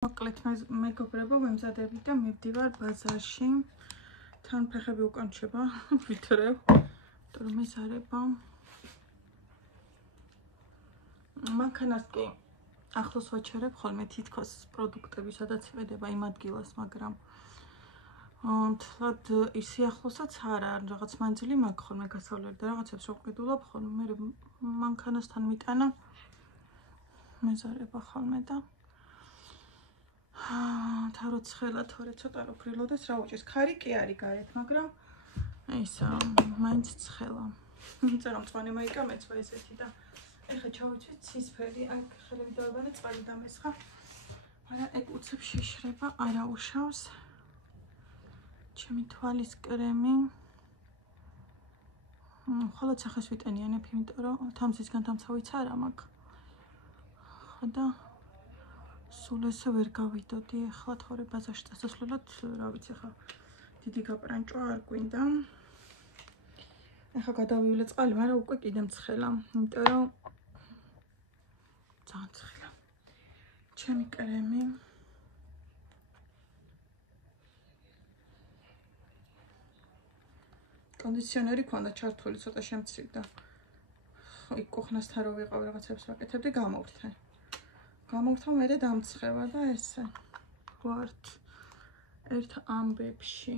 მოკლედ მეგობრებო, ვემზადებით და მივდივარ ბაზარში. თან ფეხები უკან ჩება, ვითრევ, იმიტომ რომ მეზარება. მანქანას კი ახლოს ვაჩერებ ხოლმე თითქოს პროდუქტები, სადაც იყიდება იმ ადგილას, მაგრამ თლად ისე ახლოსაც არა, რაღაც მანძილი მაქვს ხოლმე გასავლელი და რაღაცებს რო ვყიდულობ ხოლმე, მე მანქანასთან მიტანა მეზარება ხოლმე და თაროცხელა თორე ცოტა რო გრილოდეს რა უჭირს. ქარი კი არის გარეთ, მაგრამ ისა მაინც ცხელა. იმიტომ რომ მწვანე მაიკა მეცვა ესეთი და ეხლა ჩავიცვით ცისფერი, აქ ხელები დავაბანე წყალი დამესხა. მაგრამ ეგ უცებ შეშრება არა უშავს. ჩემი თვალის კრემი. ხოლო სახეს ვიტენიანებ, იმიტომ რომ თამსისგან თამცავიც არა მაქვს. ხო და სულ ესე ვერ გავიდოდი, ახლა თორე ბაზარში წასასვლელად, რა ვიცი, ახლა დიდი გაპრანჭვა არ გვინდა. ახლა გადავივლე წყალი, მაგრამ უკვე კიდე მცხელა, იმიტომ რომ ძალიან ცხელა. ჩემი კრემი. კონდიციონერი ქონდა ჩართული, ცოტა შემცირდა. იქ კუხნასთან რო ვიყავ რაღაცებს ვაკეთებდი, გამოვრთე. გამოვრთო მერე დამცხევა და ესე ვართ ერთ ამბებში.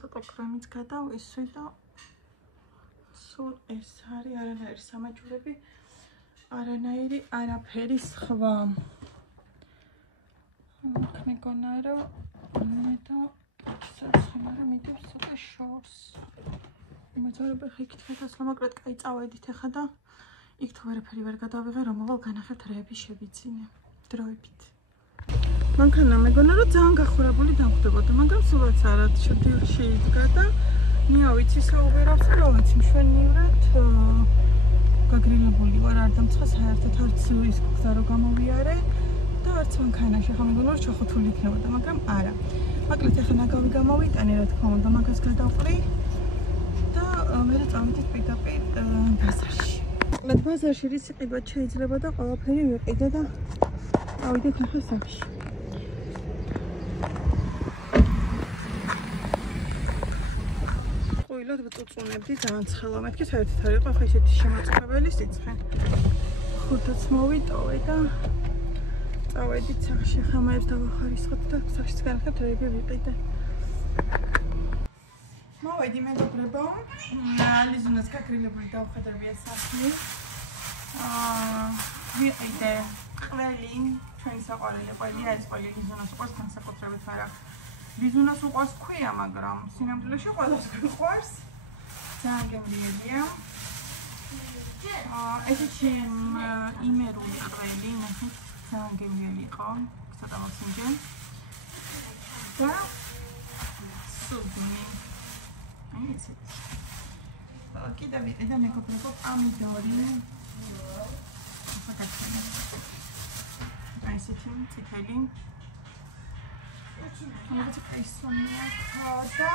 ცოტა კრემიც გადავისვი და სულ ეს არის არანაირი სამაჯურები, არანაირი არაფერი სხვა. მეგონა რომ მე და საცხმარა მიდევს ცოტა შორს. იმეცარება ხიქით ასლა მაგრამ კაი წავედით ახლა და იქ თუ ვერაფერი ვერ გადავიღე, რომ მოვალ განახეთ რეები შევიცინე დროებით. მანქანა მეგონა რომ ძალიან გახურებული დამხვდებოდა, მაგრამ სულაც არა, შედიურში იდგა და ნია ვიცი საუბერავს, რა ვიცი, მშვენივრად გაგრილებული ვარ, არ დამცხა საერთოდ არც ის გზა რო გამოვიარე და არც მანქანაში. ახლა მეგონა რომ ჩახუთული იქნებოდა, მაგრამ არა. მოკლედ ახლა ნაგავი გამოვიტანე, რა თქმა უნდა, მაგას გადავყრი და მე წავიდით პირდაპირ ბაზარში. მოკლედ ბაზარში რის იყიდვა შეიძლება და ყველაფერი ვიყიდე და წავიდეთ ახლა სახში. ყვილად ვწუწუნებდი, ძალიან ცხელა მეთქი, საერთოდ არ იყო, ახლა ისეთი შემაწყობელი სიცხე. ხუთაც მოვიტოვე და წავედით სახში, ხა მე დავახარისხოთ და სახშიც განახებთ რეები ვიყიდე. მოვედი მეგობრებო, ლიზუნას გაგრილებული დავხედავია სახლი. ვიყიდე ყველი, ჩვენი საყვარელი ყველი არის, ყველი ლიზუნას უყვარს, განსაკუთრებით არა. ლიზუნას უყვარს ქვია, მაგრამ სინამდვილეში ყველას უყვარს. ძალიან გემრიელია. ესეთი იმერული ყველი, ნახეთ. ძალიან გემრიელი იყო, ცოტა მოსინჯენ და სულგუნი. აი ესეთი. კიდევ ვიყიდე მეგობრებო პამიდორი. აი ესეთი წითელი. მოდი კაისონია და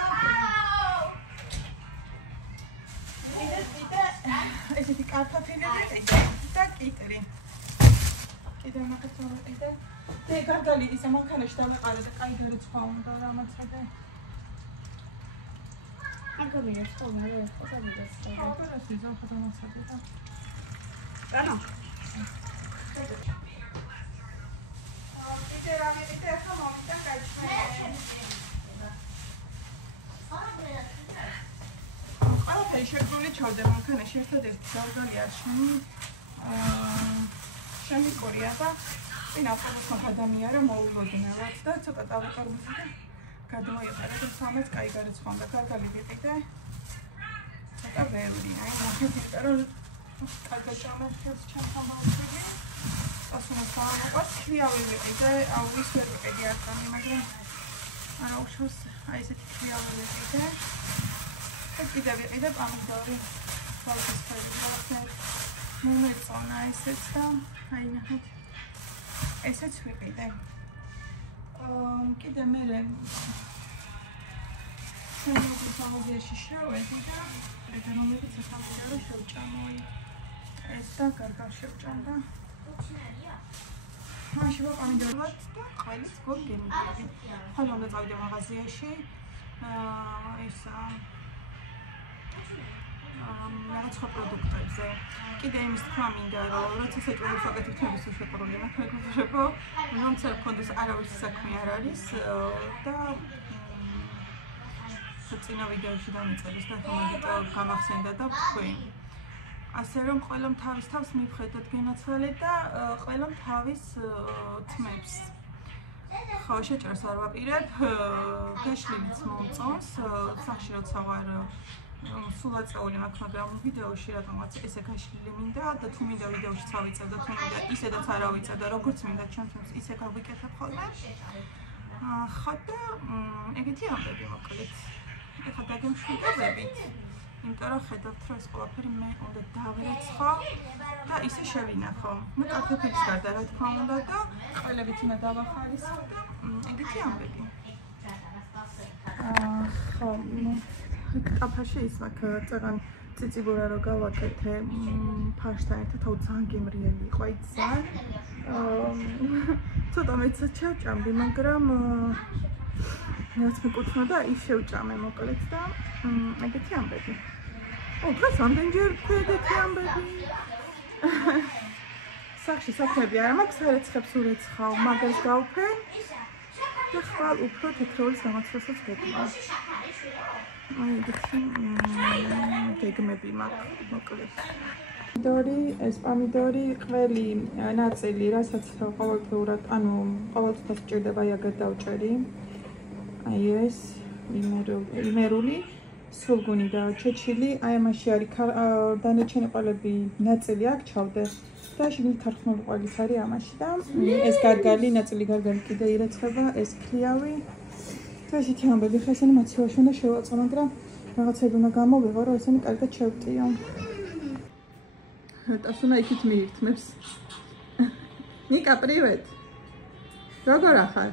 ესეთი კარტოფილები და კიტრი. კიდევ მაგას ვიყიდე. და გარდალი ისა მანქანაში დავეყარე და კაი გარიცხვა უნდა რამაცადე. არ გამიგეს ხოლმე, არა, ხო გამიგეს. აბა სიზო ხათამაცადე და. რანა? კიდე რამე კიდე ახლა მომიტა კაიცხვა. ყველაფერი შეგრული ჩავდე მანქანაში, ერთადერთი გავგალი არ შემიგორია და წინ ავტობუსმა გადამიარა მოულოდნელად და ცოტა დავიყარბუდი და გადმოიყარა და სამეც კაი გარიცხვა უნდა კარგალი ვიყიდე. ცოტა ბევრი, აი ნახეთ, რომ კარგად ჩამოხდეს ჩამხამავდი. ასუნა საუბრობს, ქლიავი ვიყიდე, აუის ვერ ვიყიდე არწამი, მაგრამ არა უშავს, აი ესეთი ქლიავი ვიყიდე. და კიდევ ვიყიდე პამიდორი. ხოლმე სპეციალურად მომეწონა ესეც და აი ნახეთ. ესეც ვიყიდე. კიდე მერე ჩემი მაღაზიაში შევედი და ჭამოი ეს და გარგარ შევჭამდა მაშინ ვაპამიდორად და ყველის გოგემი ხოლმე უნდა წავიდე მაღაზიაში ისა რაღაც სხვა პროდუქტებზე. კიდე იმის თქმა მინდა, რომ როცა საჭიროა გაკეთებდეს შეყრული, მეგობრებო, რომც კონდეს არავის საქმე არ არის და წინა ვიდეოში დამეწერეს და თამაშით გამახსენდა და თქვი. ასე რომ ყველამ თავის თავს მივხედოთ გენაცვალე და ყველამ თავის თმებს. ხო, შეჭრას არ ვაპირებ, გაშლილიც მომწონს, სახში როცა ვარ სულ აწეული მაქვს, მაგრამ ვიდეოში რატომაც ესე გაშლილი მინდა და თუ მინდა ვიდეოში წავიწევ და თუ მინდა ისედაც არ ავიწევ და როგორც მინდა ჩემთვის ისე გავიკეთებ ხოლმე. ხო და ეგეთი ამბები მოკლედ. ეხლა დაგემშვიდობებით. იმიტომ რომ ხედავთ რომ ეს ყველაფერი მე უნდა დავერეცხო და ისე შევინახო. ნუ კარტოფილის გარდა რა თქმა უნდა და ყველებით უნდა დავახალისო და ეგეთი ამბები. ხო, კაფეში ის მაქვს წეგან ციციბურა რო გავაკეთე ფარშთან ერთად აუ ძალიან გემრიელი იყო აი ძალიან ცოტა მეცად შევჭამდი მაგრამ რაც მეკუთვნა და ის შევჭამე მოკლედ და ეგეთი ამბები. დღეს ამდენჯერ ეგეთი ამბები. სახში საქმეები არ მაქვს, სარეცხებს ურეცხავ, მაგას გავფენ და ხვალ უფრო თეთროლის გამოცვლასაც გეკმა. აი ეგეთი გეგმები მაქვს მოკლედ. ეს პომიდორი ყველი ნაწილი, რასაც ყოველდღიურად, ანუ ყოველდღიურად სჭირდება იაგად დავჭერი. აი ეს იმერული სულგუნი და ჩეჩილი, აი ამაში არის დანარჩენი ყოლები ნაწილი აქ ჩავდე და შიგნით ქარხნული ყოლის არის ამაში და ეს გარგალი, ნაწილი გარგალი კიდე ირეცხება, ეს ფლიავი. და ესეთი ამბები ხა ესენი მოცივაში უნდა შევაწყო, მაგრამ რაღაცები უნდა გამოვიღო, რომ ესენი კარგად შევტიო. ტასუნა იქით მიირთმევს. ნიკა, პრივეტ. როგორ ახარ?